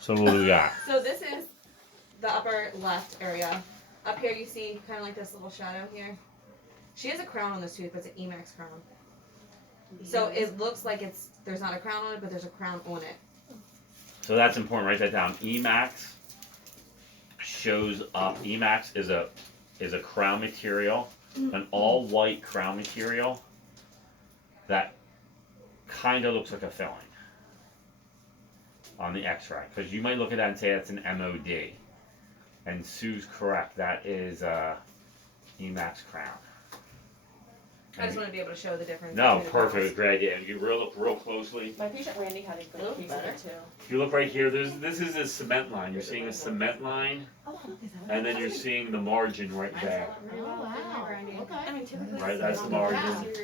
So what do we got? So this is the upper left area. Up here you see kind of like this little shadow here. She has a crown on this tooth, but it's an Emax crown. So it looks like there's not a crown on it, but there's a crown on it. So that's important. Write that down. Emax shows up. Emax is a crown material, an all white crown material that kind of looks like a filling on the X-ray. Because you might look at that and say that's an MOD, and Sue's correct. That is Emax crown. I just want to be able to show the difference. No, perfect, great idea. If you look real closely. My patient Randy had a good piece of it too. If you look right here, this is a cement line. You're seeing a cement line, and then you're seeing the margin right there. Oh, wow. Okay. I mean, typically Right, that's the margin.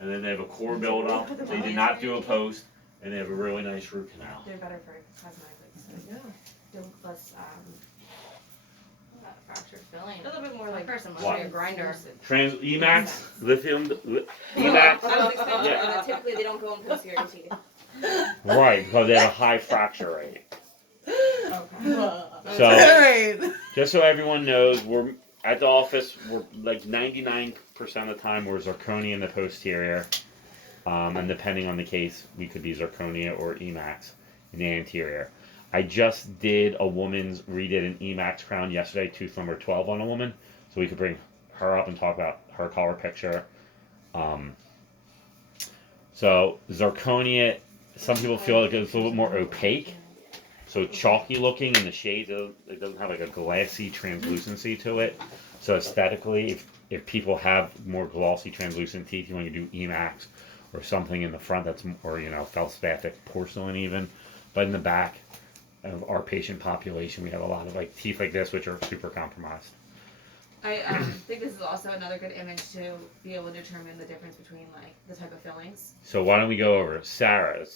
And then they have a core buildup. They did not do a post, and they have a really nice root canal. They're better for cosmetics. Yeah. They're less, Fractured filling. a little bit more like person must What? be a grinder. Emax, lithium, Emax. I was expecting Yeah. that. Typically they don't go in posterior teeth. Right, because they have a high fracture rate. Okay. So, Alright. just so everyone knows, we're at the office. We're like 99% of the time we're zirconia in the posterior, and depending on the case, we could be zirconia or Emax in the anterior. I just did redid an Emax crown yesterday, tooth number 12 on a woman, so we could bring her up and talk about her color picture. So zirconia, some people feel like it's a little bit more opaque, so chalky looking in the shades. It doesn't have like a glassy translucency to it. So aesthetically, if people have more glossy translucent teeth, you want to do Emax or something in the front that's more, feldspathic porcelain even, but in the back of our patient population, we have a lot of like teeth like this, which are super compromised. I think this is also another good image to be able to determine the difference between like the type of fillings. So why don't we go over Sarah?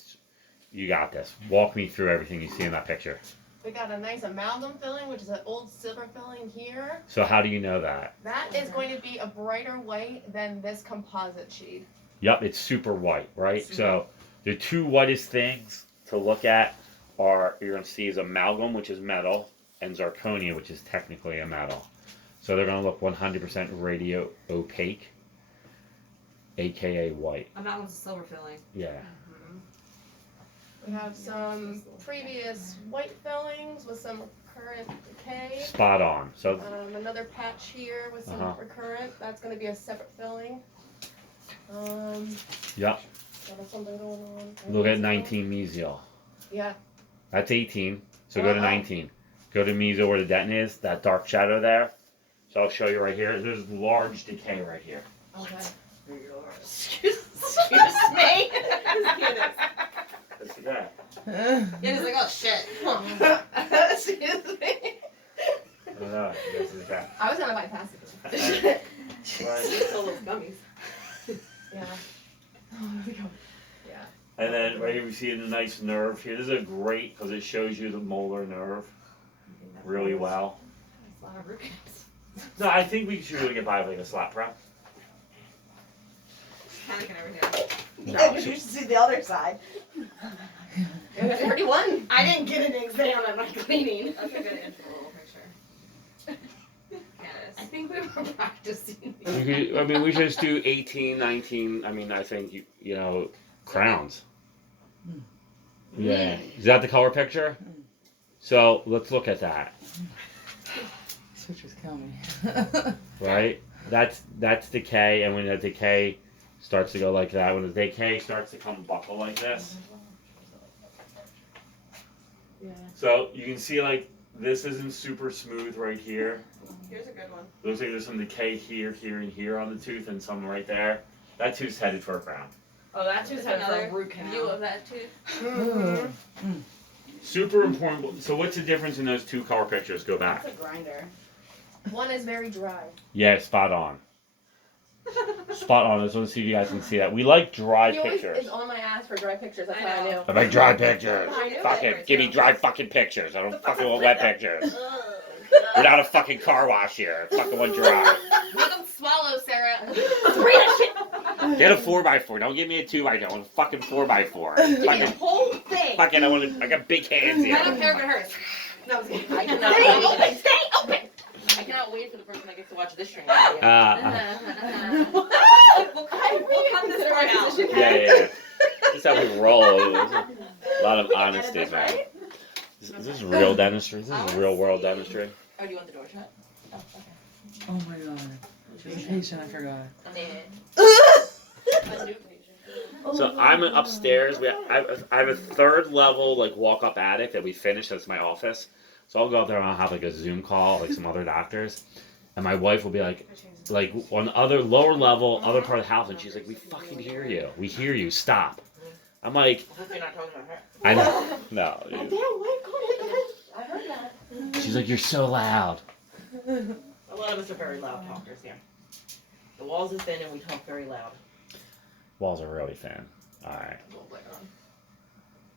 You got this. Walk me through everything you see in that picture. We got a nice amalgam filling, which is an old silver filling here. So how do you know that? That is going to be a brighter white than this composite sheet. Yep, it's super white, right? So the two whitest things to look at you're going to see is amalgam, which is metal, and zirconia, which is technically a metal. So they're going to look 100% radio opaque, aka white. Amalgam's a silver filling. Yeah. We have some previous white fillings with some recurrent decay. Spot on. So Another patch here with some recurrent. That's going to be a separate filling. yep. Got something going on. Look at 19 mesial. Yeah. That's 18. So go to 19. Go to mesial where the dentin is. That dark shadow there. So I'll show you right here. There's large decay right here. Okay. Excuse me. Look at that. It is like, oh shit. Excuse me. This is that. I was going to bypass it. Right. All those gummies. Yeah. Oh, here we go. Yeah. And then right here we see the nice nerve here. This is a great because it shows you the molar nerve really well. That's a lot of root canals. No, I think we should really get by with like a slap prep. Panicking over here. Yeah, you should see the other side. 31. I didn't get an exam at my cleaning. That's a good intro picture. Yeah, it I is. think we were practicing. We should just do 18, 19. I mean, I think, crowns. Yeah. Is that the color picture? So let's look at that. Switch was killing me. Right? That's decay, and when the decay starts to go like that, when the decay starts to come buckle like this. Yeah. So you can see like this isn't super smooth right here. Here's a good one. Looks like there's some decay here, here, and here on the tooth, and some right there. That tooth's headed for a crown. Oh, that tooth's had Another a root canal. view of that tooth. Super important. So what's the difference in those two color pictures? Go back. That's a grinder. One is very dry. Yeah, spot on. Spot on. I just want to see if you guys can see that. We like dry He always pictures. is on my ass for dry pictures. That's I how I know. knew. I like dry pictures. I knew Fucking it. give me dry fucking pictures. I don't fucking want wet pictures. Oh, We're not a fucking car wash here. I fucking want dry. Let them swallow, Sarah. Sabrina, shit! Get a 4x4. Don't give me a 2x2. I want a fucking 4x4. Give me the Fucking, whole thing. fucking, I got big hands I don't here. care if it hurts. No, I'm just kidding. I Stay cannot open, wait. stay open. I cannot wait for the person that gets to watch this train. We'll cut this part out. Yeah. That's how we roll. There's a lot of honesty, man. Is this real dentistry? This is real world dentistry. Oh, do you want the door shut? Oh, okay. Oh my god. There's a patient, I forgot. A new patient. So I'm upstairs. I have a third level like walk up attic that we finished. That's my office. So I'll go up there and I'll have like a Zoom call like some other doctors, and my wife will be like on the other lower level, other part of the house, and she's like, "We fucking hear you. We hear you. Stop." I'm like, I hope you're not talking about her. I know. No. Damn, wait, go ahead. I heard that. She's like, "You're so loud." A lot of us are very loud talkers here. The walls are thin and we talk very loud. Walls are really thin. All right.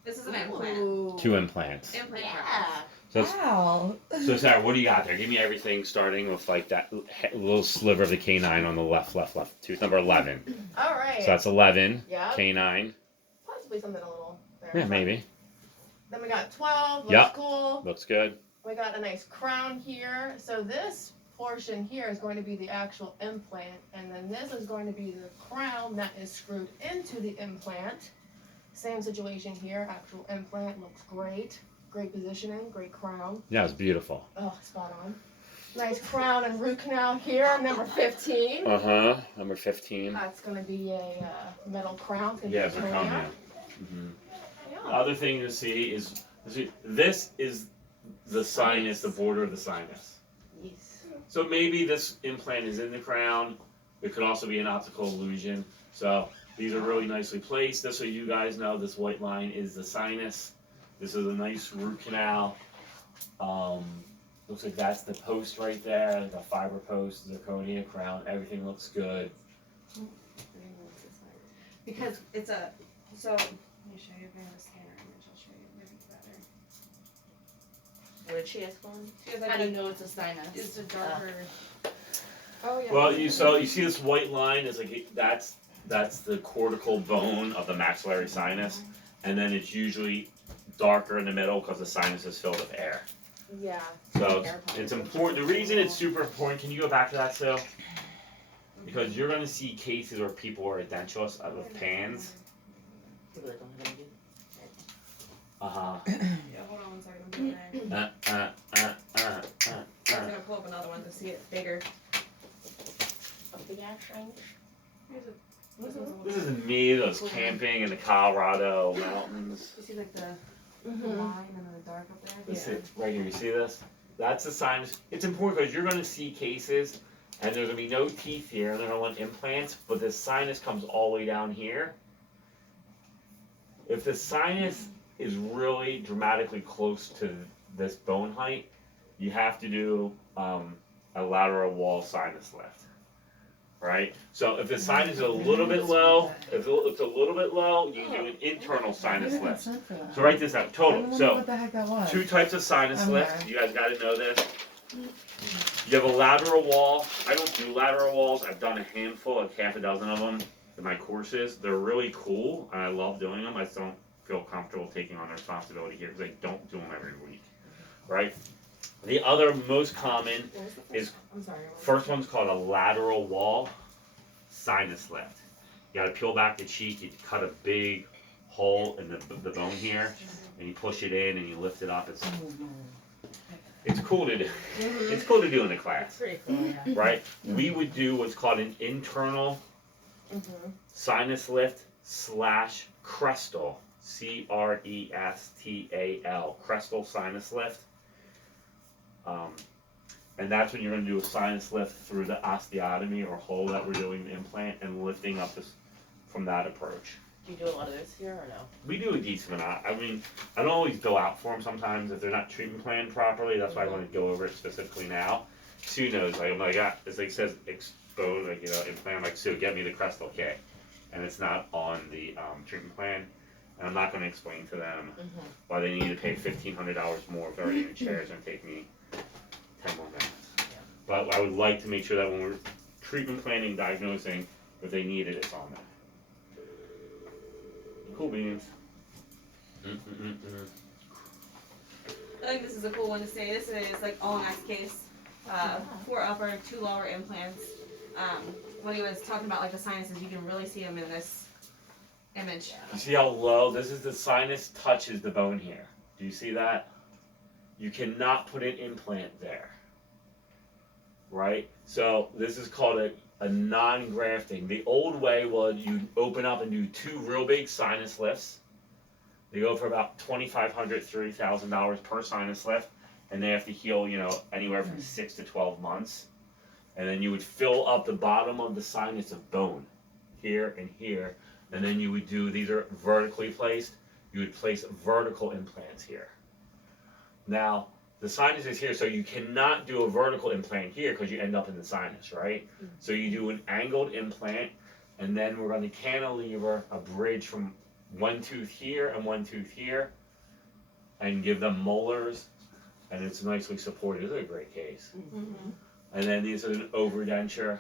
This is an implant. Ooh. 2 implants. Implant. Yeah. So, Wow. so Sarah, what do you got there? Give me everything starting with like that little sliver of the canine on the left. Tooth number 11. All right. So that's 11. Yeah. Canine. Possibly something a little. There. Yeah, maybe. Then we got 12. Looks Yep. cool. Looks good. We got a nice crown here. So this portion here is going to be the actual implant, and then this is going to be the crown that is screwed into the implant. Same situation here. Actual implant looks great. Great positioning. Great crown. Yeah, it's beautiful. Oh, spot on. Nice crown and root canal here, number 15. Number 15. That's going to be a metal crown. It's gonna Yeah, be a zirconia. crown. The other thing to see is this is the sinus, the border of the sinus. Yes. So maybe this implant is in the crown. It could also be an optical illusion. So these are really nicely placed. This way you guys know this white line is the sinus. This is a nice root canal. Looks like that's the post right there, the fiber post, zirconia crown. Everything looks good. Because it's a, so, let me show you, if I have a scanner image, I'll show you maybe better. What did she ask for? She has How like do you know it's a sinus? it's a darker, Oh, yeah. Well, you see this white line is like that's the cortical bone of the maxillary sinus, and then it's usually darker in the middle because the sinus is filled with air. Yeah. So it's important. The reason it's super important. Can you go back to that, Sue? Because you're going to see cases where people are edentulous with pans. People that don't have any. yeah, hold on one second, I'm doing it. I was gonna pull up another one to see it bigger. A big ass shrink. Here's a, this one's a This little, is me. Those camping in the Colorado mountains. you see like the Mm-hmm. line and then the dark up there? Let's see, right here. You see this? That's the sinus. It's important because you're going to see cases, and there's going to be no teeth here, and they're going to want implants, but the sinus comes all the way down here. If the sinus is really dramatically close to this bone height, you have to do a lateral wall sinus lift. Right? So if the sinus is a little bit low, if it's a little bit low, you can do an internal sinus lift. So write this out. Total. So What the heck that was? 2 types of sinus Okay. lift. You guys got to know this. You have a lateral wall. I don't do lateral walls. I've done a handful, like half a dozen of them in my courses. They're really cool, and I love doing them. I just don't feel comfortable taking on the responsibility here because I don't do them every week. Right? The other most common is I'm sorry. first one's called a lateral wall sinus lift. You gotta peel back the cheek, you cut a big hole in the bone here, and you push it in and you lift it up. It's cool to do. It's cool to do in a class, Pretty cool, yeah. right? We would do what's called an internal sinus lift / crestal, CRESTAL, crestal sinus lift. And that's when you're going to do a sinus lift through the osteotomy or hole that we're doing the implant and lifting up this from that approach. Do you do a lot of this here or no? We do a decent amount. I mean, I don't always bill out for them sometimes if they're not treatment planned properly. That's why I want to go over it specifically now. Sue knows, like, I'm like, it's like it says expose, like, you know, implant. I'm like, Sue, get me the Crestal K. And it's not on the treatment plan. And I'm not going to explain to them why they need to pay $1,500 more if they're already in chairs and take me 10 more minutes. But I would like to make sure that when we're treatment planning, diagnosing, if they need it, it's on them. Cool beans. Mm-mm-mm-mm. I think this is a cool one to say. This is like all nice case. 4 upper, 2 lower implants. When he was talking about like the sinuses, you can really see them in this image. You see how low? This is the sinus touches the bone here. Do you see that? You cannot put an implant there. Right? So this is called a non-grafting. The old way was you open up and do 2 real big sinus lifts. They go for about $2,500, $3,000 per sinus lift, and they have to heal, anywhere from 6 to 12 months. And then you would fill up the bottom of the sinus of bone, here and here, and then you would do, these are vertically placed, you would place vertical implants here. Now, the sinus is here, so you cannot do a vertical implant here because you end up in the sinus, right? So you do an angled implant, and then we're going to cantilever a bridge from one tooth here and one tooth here, and give them molars, and it's nicely supported. This is a great case. Mm-hmm. And then these are an overdenture.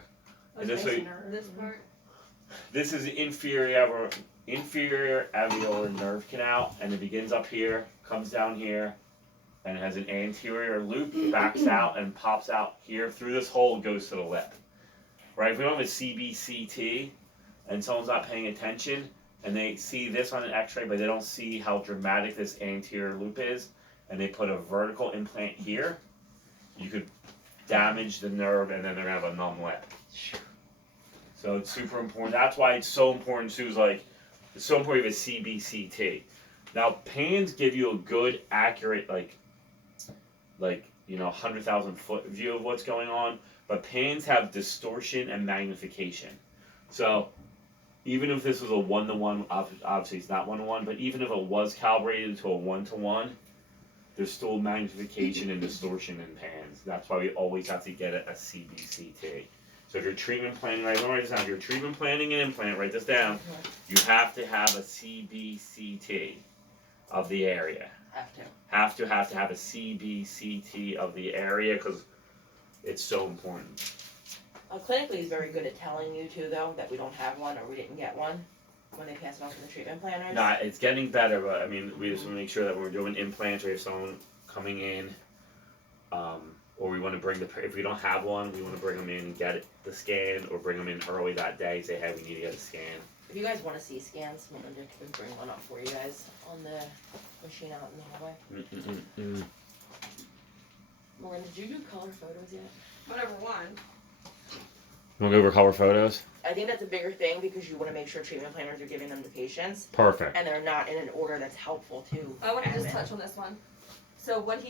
And this way, This part. this is the inferior alveolar nerve canal, and it begins up here, comes down here, and it has an anterior loop, backs out and pops out here. Through this hole goes to the lip. Right? If we don't have a CBCT and someone's not paying attention and they see this on an x-ray but they don't see how dramatic this anterior loop is and they put a vertical implant here, you could damage the nerve and then they're going to have a numb lip. So it's super important. That's why it's so important. Sue's like, it's so important to have a CBCT. Now, pans give you a good, accurate, 100,000 foot view of what's going on, but pans have distortion and magnification. So, even if this was a 1-to-1, obviously it's not 1-to-1, but even if it was calibrated to a 1-to-1, there's still magnification and distortion in pans. That's why we always have to get a CBCT. So if you're treatment planning, right, write this down. If you're treatment planning an implant, write this down. You have to have a CBCT of the area. Have to have a CBCT of the area because it's so important. Clinically is very good at telling you too, though, that we don't have one or we didn't get one when they pass it on to the treatment planners. Nah, it's getting better, but I mean, we just want to make sure that when we're doing implants, or if someone coming in, or we want to bring if we don't have one, we want to bring them in and get the scan, or bring them in early that day, say, hey, we need to get a scan. If you guys want to see scans, Melinda can bring one up for you guys on the machine out in the hallway. Melinda, did you do color photos yet? Whatever one. You want to go over color photos? I think that's a bigger thing because you want to make sure treatment planners are giving them to patients. Perfect. And they're not in an order that's helpful too. I want to just touch on this one. So what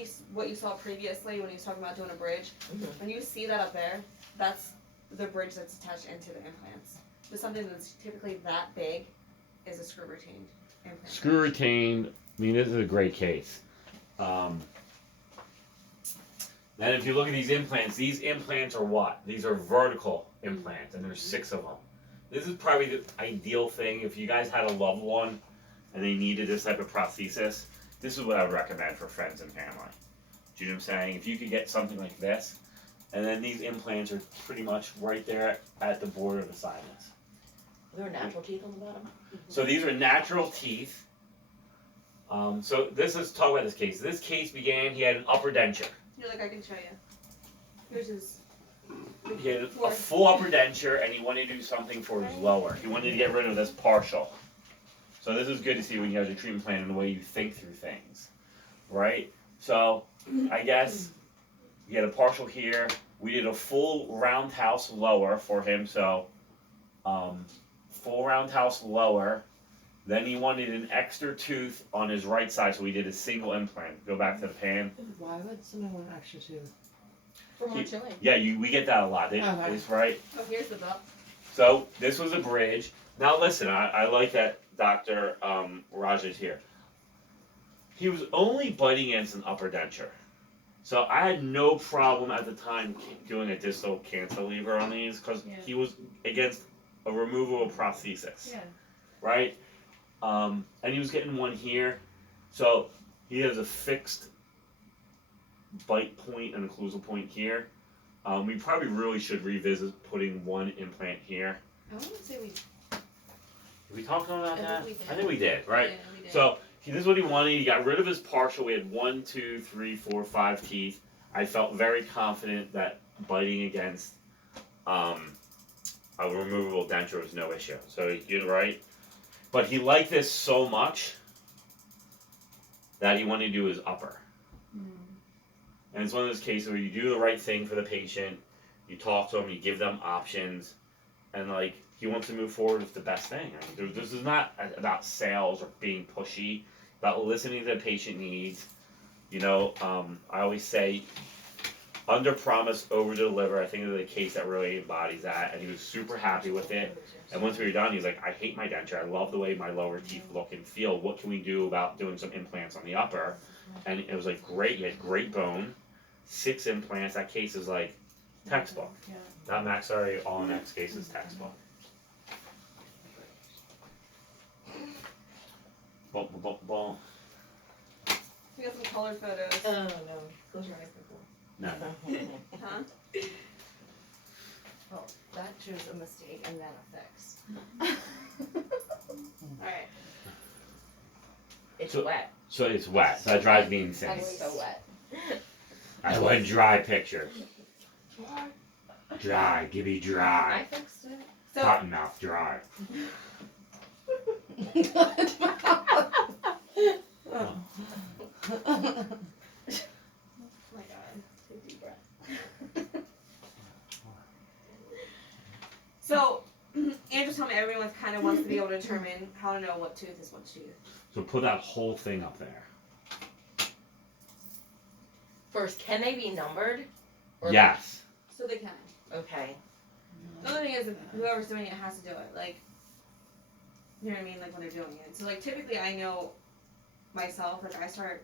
you saw previously when he was talking about doing a bridge, when you see that up there, that's the bridge that's attached into the implants. So something that's typically that big is a screw retained implant. Screw retained. I mean, this is a great case. And if you look at these implants are what? These are vertical implants, and there's 6 of them. This is probably the ideal thing if you guys had a loved one and they needed this type of prosthesis. This is what I would recommend for friends and family. Do you know what I'm saying? If you could get something like this, and then these implants are pretty much right there at the border of the sinus. Are there natural teeth on the bottom? So these are natural teeth. So let's talk about this case. This case began, he had an upper denture. You're like, I can show you. Here's his. He had a full upper denture, and he wanted to do something for his lower. He wanted to get rid of this partial. So this is good to see when you have a treatment plan and the way you think through things, right? So I guess he had a partial here. We did a full roundhouse lower for him, so full roundhouse lower. Then he wanted an extra tooth on his right side, so we did a single implant. Go back to the pan. Why would someone want an extra tooth? For more chewing. Yeah, we get that a lot. It's right. Oh, here's the belt. So this was a bridge. Now listen, I like that Dr. Raj is here. He was only biting against an upper denture. So I had no problem at the time doing a distal cantilever on these because he was against a removable prosthesis. Yeah. Right? And he was getting one here. So he has a fixed bite point and occlusal point here. We probably really should revisit putting one implant here. I want to say we. Did we talk about I that? think we did. I think we did, right? Yeah, we did. So this is what he wanted. He got rid of his partial. We had 1, 2, 3, 4, 5 teeth. I felt very confident that biting against a removable denture was no issue. So you're right. But he liked this so much that he wanted to do his upper. And it's one of those cases where you do the right thing for the patient, you talk to them, you give them options, and like he wants to move forward with the best thing. I mean, this is not about sales or being pushy, about listening to the patient needs. You know, I always say, under promise, over deliver. I think this is a case that really embodies that, and he was super happy with it. And once we were done, he was like, I hate my denture. I love the way my lower teeth look and feel. What can we do about doing some implants on the upper? And it was like, great. He had great bone, 6 implants. That case is like textbook. Yeah. That Maxari All Next case is textbook. Boom, boom, boom, boom. We got some color photos. Oh no. Close your eyes before. No. Huh? Oh, that was a mistake and then a fix. Alright. It's So- wet. So it's wet. So that drives me insane. It's so wet. I want dry pictures. Dry. Give me I dry. fixed it. So, Cottonmouth dry. oh my god. Take a deep breath. So, Andrew told me everyone kind of wants to be able to determine how to know what tooth is what tooth. So put that whole thing up there. First, can they be numbered? Or Yes. So they can. Okay. The other thing is, whoever's doing it has to do it. Like, you know what I mean? Like, when they're doing it. So, like, typically I know myself, like, I start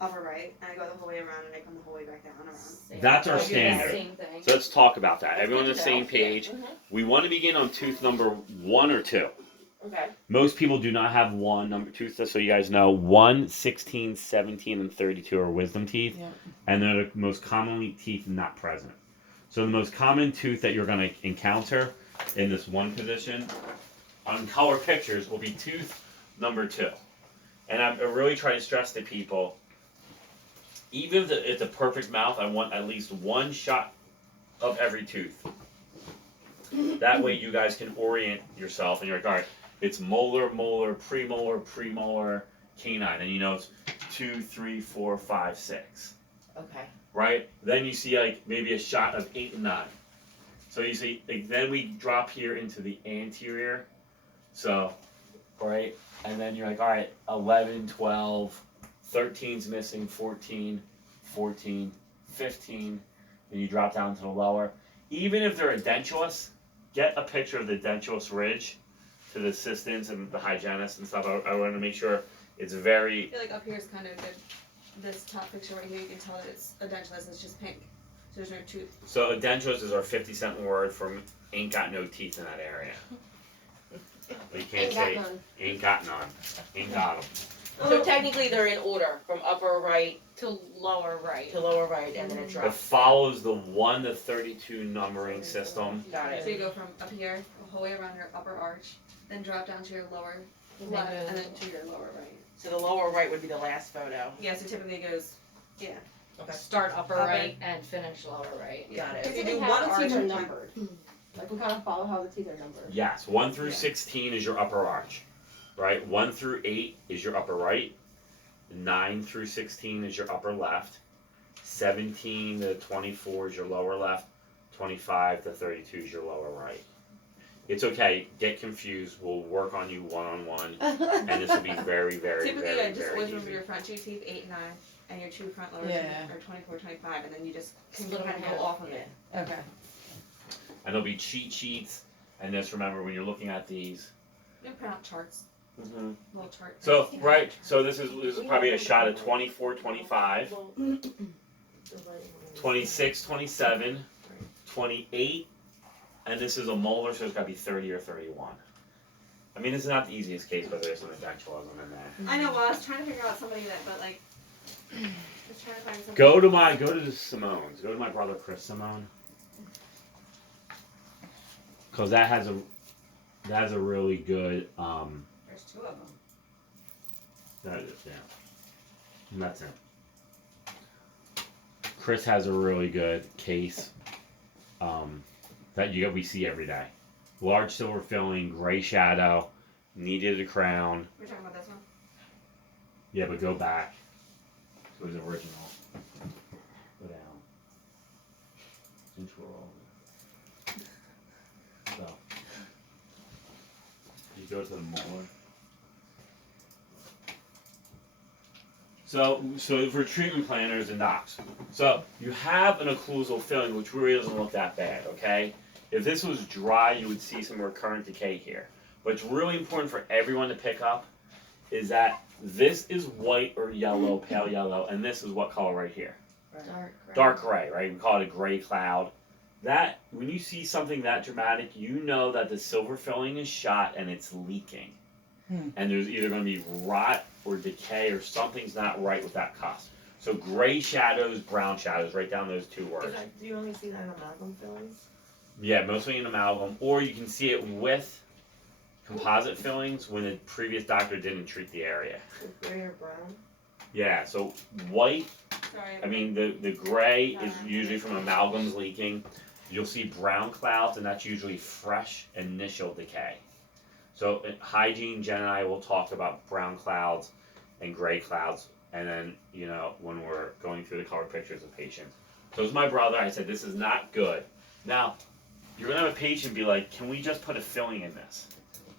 upper right, and I go the whole way around, and I come the whole way back down around. That's our I do the standard. Same thing. So let's talk about that. Everyone on the Good to same know. page. Mhm. We want to begin on tooth number 1 or 2. Okay. Most people do not have 1 number tooth, so you guys know 1, 16, 17, and 32 are wisdom teeth, Yeah. and they're the most commonly teeth not present. So the most common tooth that you're going to encounter in this 1 position on color pictures will be tooth number 2. And I really try to stress to people, even if it's a perfect mouth, I want at least 1 shot of every tooth. That way you guys can orient yourself and you're like, all right, it's molar, molar, premolar, canine, and you know it's 2, 3, 4, 5, 6, Okay. right? Then you see like maybe a shot of 8 and 9. So you see, like, then we drop here into the anterior, so, right, and then you're like, all right, 11, 12, 13's missing, 14, 14, 15, then you drop down to the lower. Even if they're edentulous, get a picture of the edentulous ridge to the assistants and the hygienists and stuff. I want to make sure it's I very. feel like up here is kind of good. This top picture right here, you can tell that it's edentulous, it's just pink. So there's no tooth. So edentulous is our 50-cent word from ain't got no teeth in that area. But you can't Ain't got say none. ain't got none. Ain't got them. So technically they're in order from upper right To lower right. to lower right, and then it It drops. follows the 1 to 32 numbering system. Got So it. you go from up here, the whole way around your upper arch, then drop down to your lower And left, then and then to your lower right. So the lower right would be the last photo. Yeah, so typically it goes, yeah. Okay. Start upper Upper. right and finish lower right. Yeah. Got it. If you They do have one the arch teeth are at a time. numbered. Like we kind of follow how the teeth are numbered. Yes, 1 through Yeah. 16 is your upper arch, right? 1 through 8 is your upper right. 9 through 16 is your upper left. 17 to 24 is your lower left. 25 to 32 is your lower right. It's okay. Get confused. We'll work on you one-on-one, and this will be very, very, Typically, very, I just very always remember easy. your front 2 teeth, 8 and 9, and your 2 front lower Yeah. teeth are 24, 25, and then you just can Split 'em kind in of go half. off of it. Okay. And there'll be cheat sheets. And just remember when you're looking at these. You can print out charts, little charts. So right. So this is probably a shot of 24, 25. 26, 27, 28, and this is a molar, so it's got to be 30 or 31. I mean, this is not the easiest case, but there's some edentulism in there. I know, well, I was trying to figure out somebody that, but like, just trying to find somebody. Go to the Simone's. Go to my brother Chris Simone. Because that has that has a really good There's two of them. that is, yeah. And that's it. Chris has a really good case that we see every day. Large silver filling, gray shadow, needed a crown. We're talking about this one? Yeah, but go back to his original. Go down. Control. So. You go to the molar. So for treatment planners and docs, so you have an occlusal filling, which really doesn't look that bad, okay? If this was dry, you would see some recurrent decay here. But it's really important for everyone to pick up is that this is white or yellow, pale yellow, and this is what color right here? Dark gray. Dark gray, right? We call it a gray cloud. That, when you see something that dramatic, you know that the silver filling is shot and it's leaking. And there's either going to be rot or decay or something's not right with that cusp. So gray shadows, brown shadows, write down those two words. Do you only see that in amalgam fillings? Yeah, mostly in amalgam, or you can see it with composite fillings when the previous doctor didn't treat the area. With gray or brown? Yeah, so white, Sorry. I mean the gray is usually from amalgams leaking. You'll see brown clouds, and that's usually fresh initial decay. So hygiene, Jen and I will talk about brown clouds and gray clouds, and then, you know, when we're going through the color pictures of patients. So as my brother, I said, this is not good. Now, you're gonna have a patient be like, can we just put a filling in this?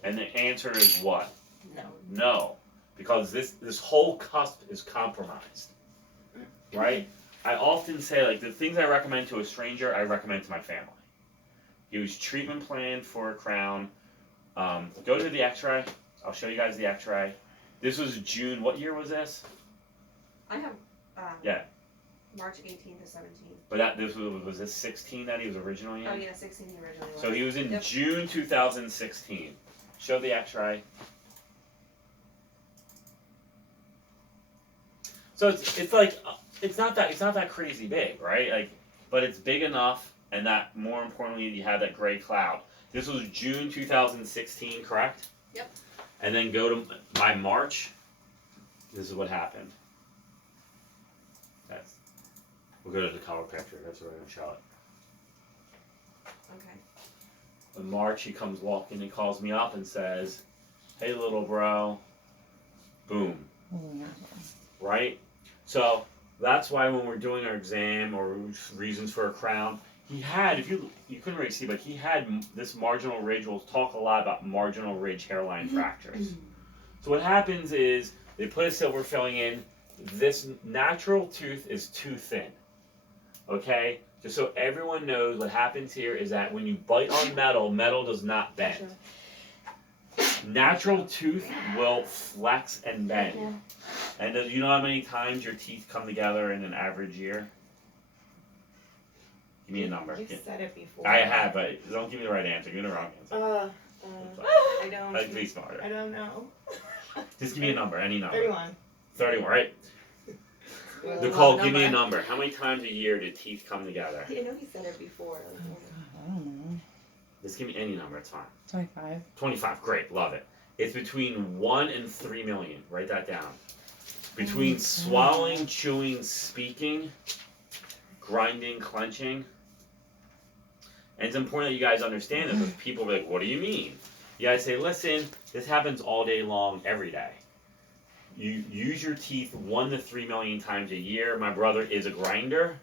And the answer is what? No. No, because this whole cusp is compromised, right? I often say, like, the things I recommend to a stranger, I recommend to my family. Use treatment plan for a crown. Go to the X-ray. I'll show you guys the X-ray. This was June. What year was this? I have Yeah. March 18th to 17th. But was this 16 that he was originally in? Oh yeah, 16 originally was. So he was in Yep. June 2016. Show the X-ray. So it's like it's not that crazy big, right? Like, but it's big enough, and that more importantly, you have that gray cloud. This was June 2016, correct? Yep. And then go to by March. This is what happened. We'll go to the color picture. That's where we're gonna show it. Okay. In March, he comes walking and calls me up and says, "Hey, little bro." Boom. Right? So that's why when we're doing our exam or reasons for a crown, he had, if you couldn't really see, but he had this marginal ridge. We'll talk a lot about marginal ridge hairline fractures. So what happens is they put a silver filling in. This natural tooth is too thin. Okay? Just so everyone knows, what happens here is that when you bite on metal, metal does not bend. Natural tooth will flex and bend. And do you know how many times your teeth come together in an average year? Give me a number. You said it before. I have, but don't give me the right answer. Give me the wrong answer. I don't. Let's be smarter. I don't know. Just give me a number, any number. 31. 31, right? Nicole, give me a number. How many times a year do teeth come together? You know he said it before. I don't know. Just give me any number, it's fine. 25. 25, great, love it. It's between 1 and 3 million. Write that down. Between swallowing, chewing, speaking, grinding, clenching. And it's important that you guys understand this, because people are like, what do you mean? You guys say, listen, this happens all day long, every day. You use your teeth 1 to 3 million times a year. My brother is a grinder.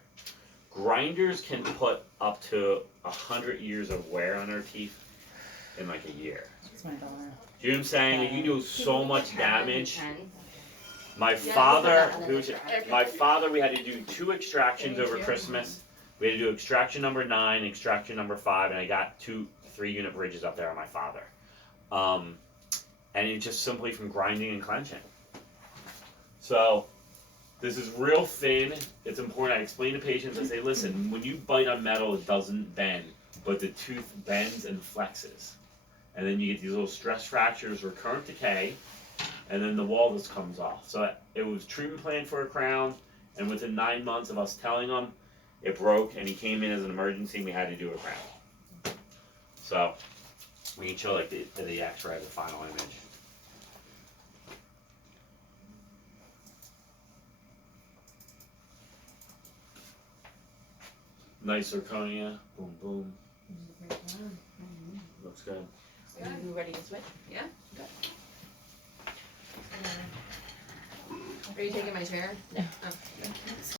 Grinders can put up to 100 years of wear on their teeth in like a year. It's my daughter. Do you know what I'm saying? Like, you do so much damage. My Yeah, father, this is we had to do 2 extractions over Christmas. We had to do extraction number 9, extraction number 5, and I got 2 3-unit bridges up there on my father. And it's just simply from grinding and clenching. So, this is real thin. It's important. I explain to patients, I say, listen, when you bite on metal, it doesn't bend, but the tooth bends and flexes. And then you get these little stress fractures, recurrent decay, and then the wall just comes off. So it was treatment plan for a crown, and within 9 months of us telling him, it broke, and he came in as an emergency, and we had to do a crown. So, We can show like the Xray, the final image. Nice zirconia. Boom, boom. Looks good. Are you ready to switch? Are you taking my chair? No. Oh.